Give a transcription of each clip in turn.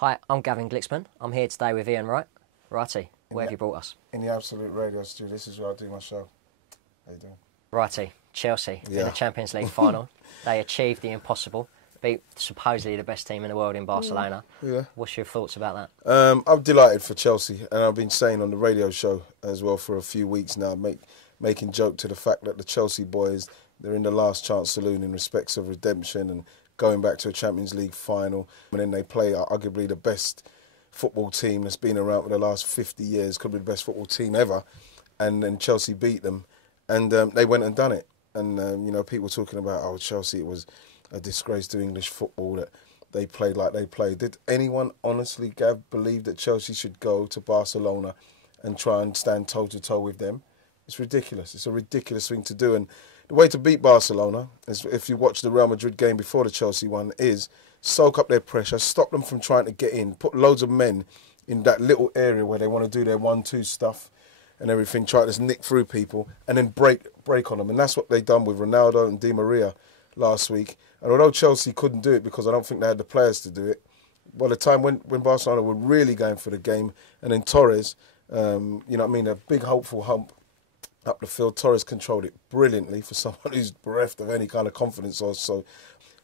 Hi, I'm Gavin Glicksman. I'm here today with Ian Wright. Righty, where have you brought us? In the Absolute Radio Studio. This is where I do my show. How you doing? Righty, Chelsea in the Champions League final. They achieved the impossible, beat supposedly the best team in the world in Barcelona. Yeah. What's your thoughts about that? I'm delighted for Chelsea, and I've been saying on the radio show as well for a few weeks now, making joke to the fact that the Chelsea boys, they're in the last chance saloon in respects of redemption and going back to a Champions League final, and then they play arguably the best football team that's been around for the last 50 years, could be the best football team ever, and then Chelsea beat them, and they went and done it. And people talking about, oh, Chelsea, it was a disgrace to English football that they played like they played. Did anyone honestly, Gav, believe that Chelsea should go to Barcelona and try and stand toe-to-toe with them? It's ridiculous. It's a ridiculous thing to do. And the way to beat Barcelona, is, if you watch the Real Madrid game before the Chelsea one, is soak up their pressure, stop them from trying to get in, put loads of men in that little area where they want to do their 1-2 stuff and everything, try to just nick through people and then break on them. And that's what they done with Ronaldo and Di Maria last week. And although Chelsea couldn't do it because I don't think they had the players to do it, by the time when Barcelona were really going for the game, and then Torres, a big hopeful hump up the field, Torres controlled it brilliantly for someone who's bereft of any kind of confidence or so,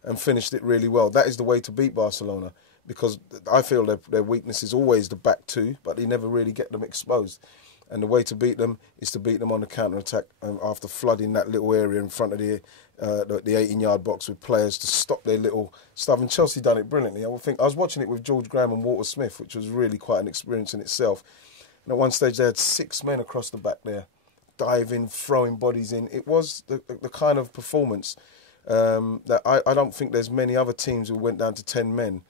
and finished it really well. That is the way to beat Barcelona, because I feel their weakness is always the back two, but they never really get them exposed. And the way to beat them is to beat them on the counter-attack after flooding that little area in front of the 18-yard box with players to stop their little stuff. And Chelsea done it brilliantly. I was watching it with George Graham and Walter Smith, which was really quite an experience in itself. And at one stage they had 6 men across the back there, diving, throwing bodies in. It was the kind of performance that I don't think there's many other teams who went down to 10 men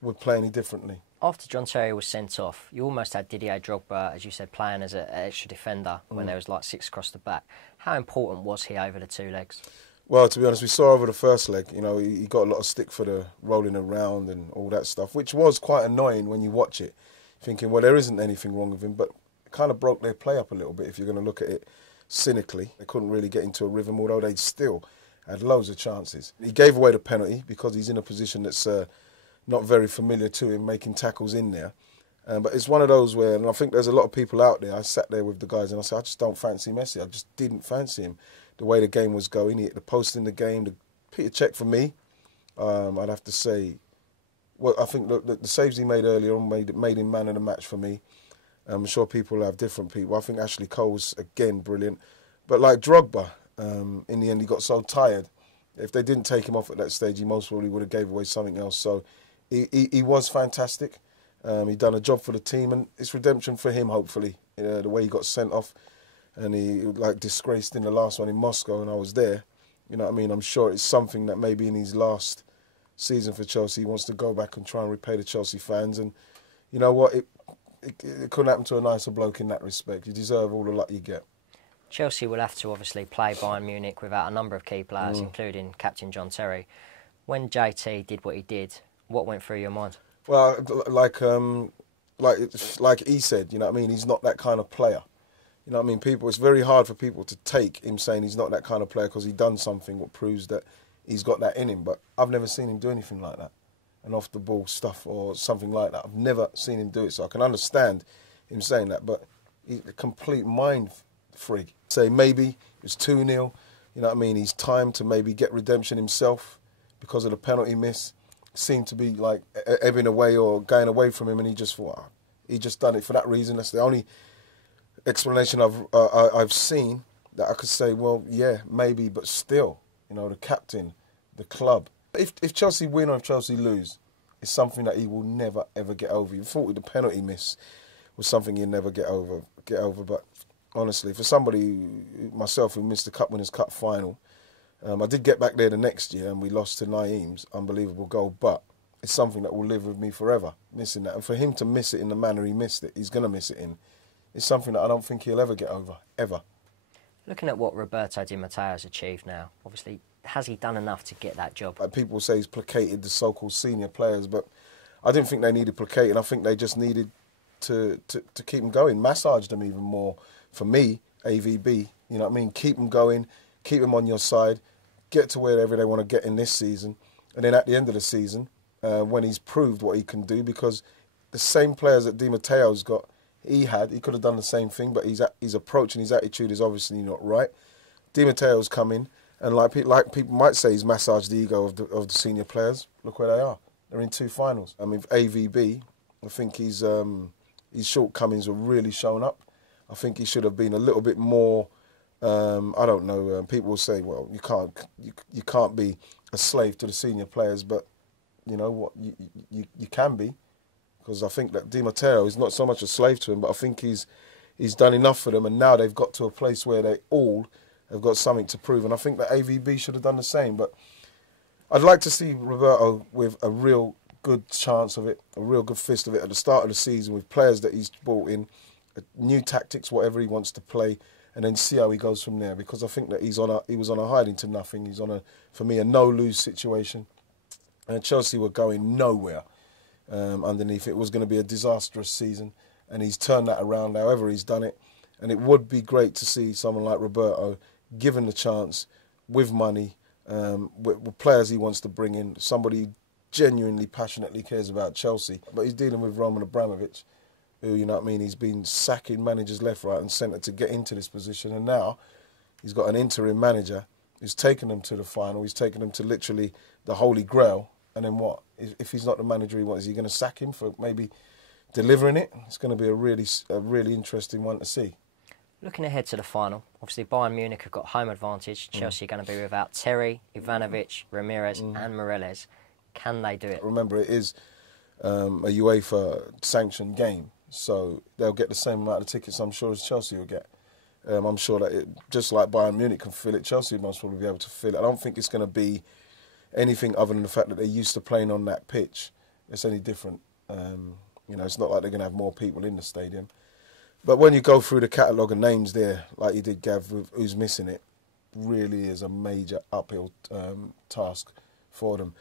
would play any differently. After John Terry was sent off, you almost had Didier Drogba, as you said, playing as an extra defender when there was like 6 across the back. How important was he over the 2 legs? Well, to be honest, we saw over the first leg, he got a lot of stick for the rolling around and all that stuff, which was quite annoying when you watch it, thinking, well, there isn't anything wrong with him, but it kind of broke their play up a little bit if you're going to look at it cynically. They couldn't really get into a rhythm, although they still had loads of chances. He gave away the penalty because he's in a position that's not very familiar to him, making tackles in there. But it's one of those where, and I think there's a lot of people out there, I sat there with the guys and I said, I just don't fancy Messi. I just didn't fancy him. The way the game was going, he hit the post in the game. The Peter Cech for me, I'd have to say, well, I think the saves he made earlier on made him man of the match for me. I'm sure people have different people. I think Ashley Cole's, again, brilliant. But like Drogba, in the end, he got so tired. If they didn't take him off at that stage, he most probably would have gave away something else. So he was fantastic. He done a job for the team, and it's redemption for him, hopefully. The way he got sent off, and he disgraced in the last one in Moscow, and I was there. You know what I mean? I'm sure it's something that maybe in his last season for Chelsea, he wants to go back and try and repay the Chelsea fans. And you know what? It couldn't happen to a nicer bloke in that respect. You deserve all the luck you get. Chelsea will have to obviously play Bayern Munich without a number of key players, including captain John Terry. When JT did what he did, what went through your mind? Well, like he said, you know what I mean? He's not that kind of player. You know what I mean? It's very hard for people to take him saying he's not that kind of player because he's done something that proves that he's got that in him. But I've never seen him do anything like that, and off the ball stuff or something like that. I've never seen him do it, so I can understand him saying that. But he's a complete mind freak. Say maybe it was 2-0. You know what I mean? He's time to maybe get redemption himself because of the penalty miss. Seemed to be like ebbing away or going away from him, and he just thought he just done it for that reason. That's the only explanation I've seen that I could say. Well, yeah, maybe, but still, the captain, the club. If Chelsea win or if Chelsea lose, it's something that he will never ever get over. You thought with the penalty miss was something he'd never get over. But honestly, for somebody myself who missed the Cup Winners' Cup final. I did get back there the next year and we lost to Naeem's unbelievable goal, but it's something that will live with me forever, missing that. And for him to miss it in the manner he missed it, he's going to miss it in, it's something that I don't think he'll ever get over, ever. Looking at what Roberto Di Matteo has achieved now, obviously, has he done enough to get that job? People say he's placated the so-called senior players, but I didn't think they needed placating. I think they just needed to keep them going, massage them even more. For me, AVB, you know what I mean? Keep them going, keep them on your side, get to wherever they want to get in this season, and then at the end of the season, when he's proved what he can do, because the same players that Di Matteo's got, he could have done the same thing, but his approach and his attitude is obviously not right. Di Matteo's come in, and like people might say, he's massaged the ego of the senior players. Look where they are. They're in 2 finals. I mean, AVB, I think his shortcomings were really shown up. I think he should have been a little bit more. I don't know. People will say, well, you can't be a slave to the senior players, but you know what, you can be, because I think that Di Matteo is not so much a slave to him, but I think he's done enough for them, and now they've got to a place where they all have got something to prove, and I think that AVB should have done the same. But I'd like to see Roberto with a real good chance of it, a real good fist of it at the start of the season, with players that he's brought in, new tactics, whatever he wants to play, and then see how he goes from there. Because I think that he was on a hiding to nothing. He's on for me, a no-lose situation. And Chelsea were going nowhere underneath. It was going to be a disastrous season, and he's turned that around however he's done it. And it would be great to see someone like Roberto given the chance, with money, with players he wants to bring in, somebody who genuinely, passionately cares about Chelsea. But he's dealing with Roman Abramovich, who, you know what I mean, he's been sacking managers left, right and centre to get into this position. And now he's got an interim manager who's taken them to the final. He's taken them to literally the Holy Grail. And then what? If he's not the manager he wants, is he going to sack him for maybe delivering it? It's going to be a really interesting one to see. Looking ahead to the final, obviously Bayern Munich have got home advantage. Chelsea are going to be without Terry, Ivanovic, Ramirez and Morales. Can they do it? Remember, it is a UEFA sanctioned game, so they'll get the same amount of tickets, I'm sure, as Chelsea will get. I'm sure that just like Bayern Munich can fill it, Chelsea must probably be able to fill it. I don't think it's going to be anything other than the fact that they're used to playing on that pitch. It's any different. It's not like they're going to have more people in the stadium. But when you go through the catalogue of names there, like you did, Gav, with who's missing it, really is a major uphill task for them.